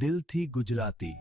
દિલથી ગુજરાતી।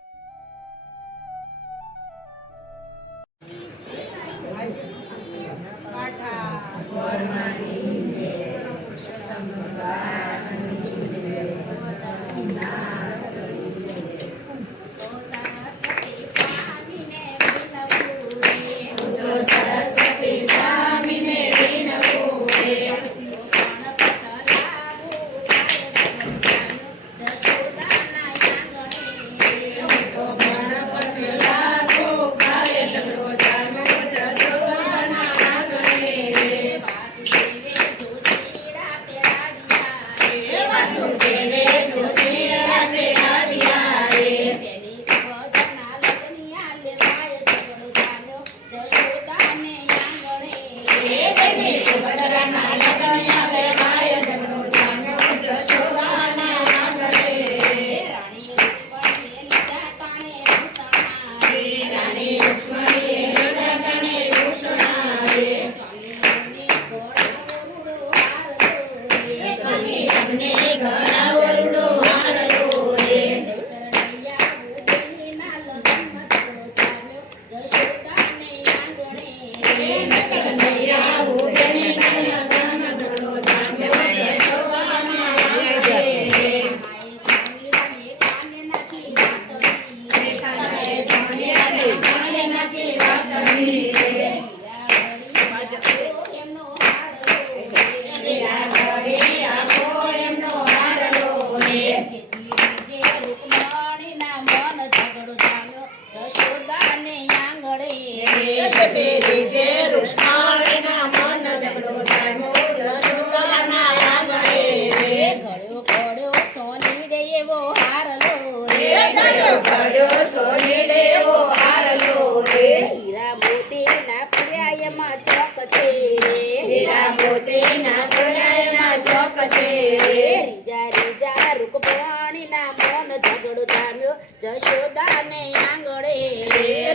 જશોદાને આંગણે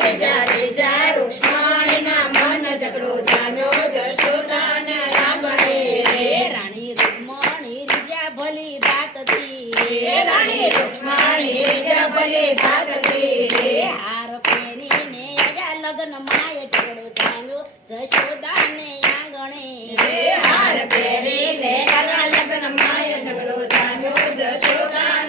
રીજા રીજા રૂક્ષ્મણીના મન ઝઘડો જામ્યો જશોદાના આંગણે રાણી રૂક્ષ્મણી રીજા ભલી ભાતથી રાણી રૂક્ષ્મણી રીજા ભલી ભાતથી હાર પહેરીને આવ્યા લગ્ન માય ઝઘડો જામ્યો જશોદાને આંગણે હાર પહેરીને આવ્યા લગ્ન માય ઝઘડો જામ્યો જશોદાના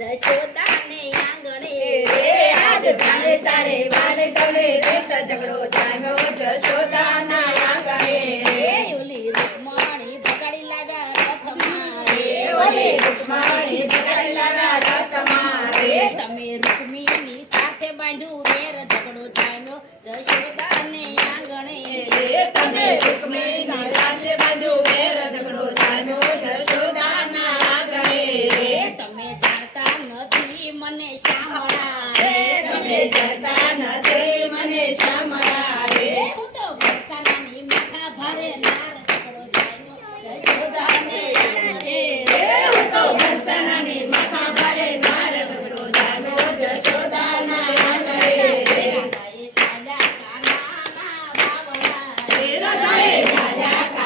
જશોદાને આંગણે આજ જાણે તારે વાલે તલે રેત ઝઘડો જામ્યો જશોદાના આંગણે ઓલી રૂક્ષ્મણી ભગાડી લાવ્યા રથમાં ઓલી રૂક્ષ્મણી ભગાડી લાવ્યા રથમાં તમે રૂક્મિણી સાથે બાંધ્યું વેર ઝઘડો જામ્યો જશોદાને આંગણે તમે રૂક્મિણી સાથે બાંધ્યું વેર ઝઘડો જામ્યો જશોદાના આંગણે તમે મને શામળા તમે જતા નથી મને શામળા હું તો ભરસાનાની માથા ભારે નાર ઝઘડો જામ્યો જશોદાને આંગણે હું તો ભરસાનાની માથા ભારે નાર ઝઘડો જામ્યો જશોદાના આંગણે રાધાએ ચાલ્યા કાનાના બાવળા રાધાએ ચાલ્યા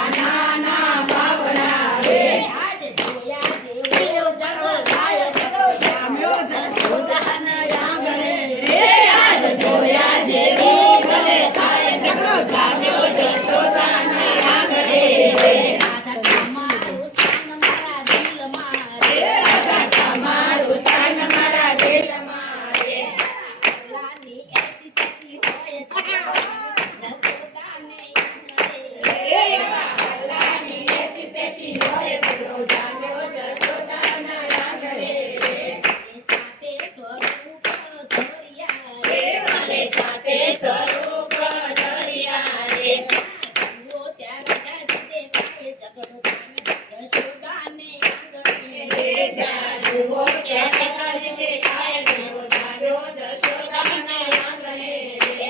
જાડવો ત્યાં સકાજીને થાય ઝઘડો જામ્યો જશોદાના આંગણે રે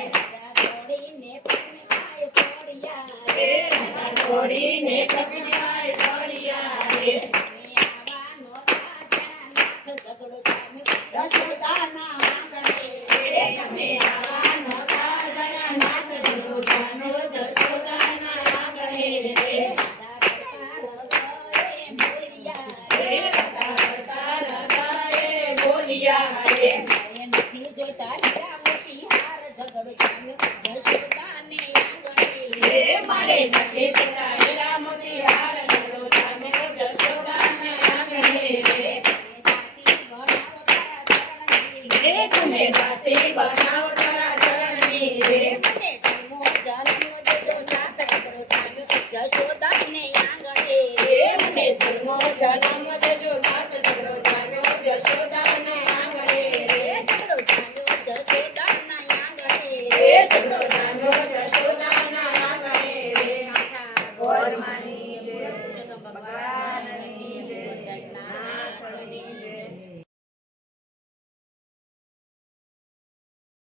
દોડીને પગને ખાય પડિયા રે દોડીને પગને ખાય પડિયા રે આવવાનો રાજાનાથ ઝઘડો જામ્યો જશોદાના આંગણે રે તમે આવવાનો રાજાનાથ ઝઘડો જામ્યો જશોદાના આંગણે રે નથી જોતા લીલાવતી હાર ઝઘડો જામ્યો જશોદાને આંગણે રે મારે નથી જોતા